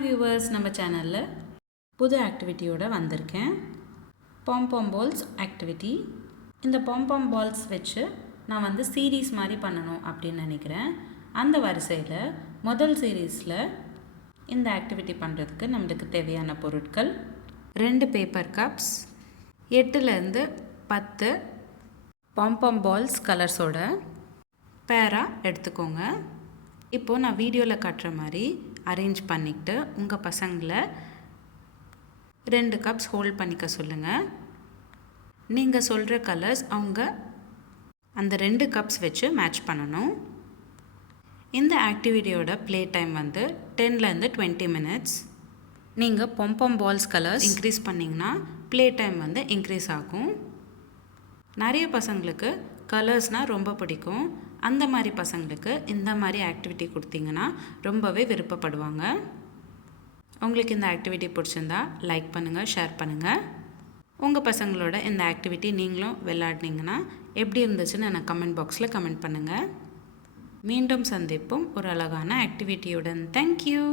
Hi viewers, நம்ம சேனலில் புது ஆக்டிவிட்டியோடு வந்திருக்கேன். Pom balls activity. இந்த பாம் பால்ஸ் வச்சு நான் சீரீஸ் மாதிரி பண்ணணும் அப்படின்னு நினைக்கிறேன். அந்த வரிசையில் முதல் சீரீஸில் இந்த ஆக்டிவிட்டி பண்ணுறதுக்கு நம்மளுக்கு தேவையான பொருட்கள் 2 பேப்பர் கப்ஸ், 8லேருந்து 10 பாம் பால்ஸ் கலர்ஸோட பேராக எடுத்துக்கோங்க. இப்போது நான் வீடியோவில் காட்டுற மாதிரி அரேஞ்ச் பண்ணிக்கிட்டு உங்கள் பசங்களை 2 கப்ஸ் ஹோல்ட் பண்ணிக்க சொல்லுங்கள். நீங்கள் சொல்கிற கலர்ஸ் அவங்க அந்த 2 கப்ஸ் வச்சு மேட்ச் பண்ணணும். இந்த ஆக்டிவிட்டியோட ப்ளே டைம் 10லேருந்து 20 மினிட்ஸ். நீங்கள் பாம் பால்ஸ் கலர்ஸ் இன்க்ரீஸ் பண்ணிங்கன்னா ப்ளே டைம் இன்க்ரீஸ் ஆகும். நிறைய பசங்களுக்கு கலர்ஸ்னால் ரொம்ப பிடிக்கும். அந்த மாதிரி பசங்களுக்கு இந்த மாதிரி ஆக்டிவிட்டி கொடுத்தீங்கன்னா ரொம்பவே விருப்பப்படுவாங்க. உங்களுக்கு இந்த ஆக்டிவிட்டி பிடிச்சிருந்தா லைக் பண்ணுங்கள், ஷேர் பண்ணுங்கள். உங்கள் பசங்களோட இந்த ஆக்டிவிட்டி நீங்களும் விளையாடினீங்கன்னா எப்படி இருந்துச்சுன்னு எனக்கு கமெண்ட் பாக்ஸில் கமெண்ட் பண்ணுங்கள். மீண்டும் சந்திப்போம் ஒரு அழகான ஆக்டிவிட்டியுடன். தேங்க்யூ.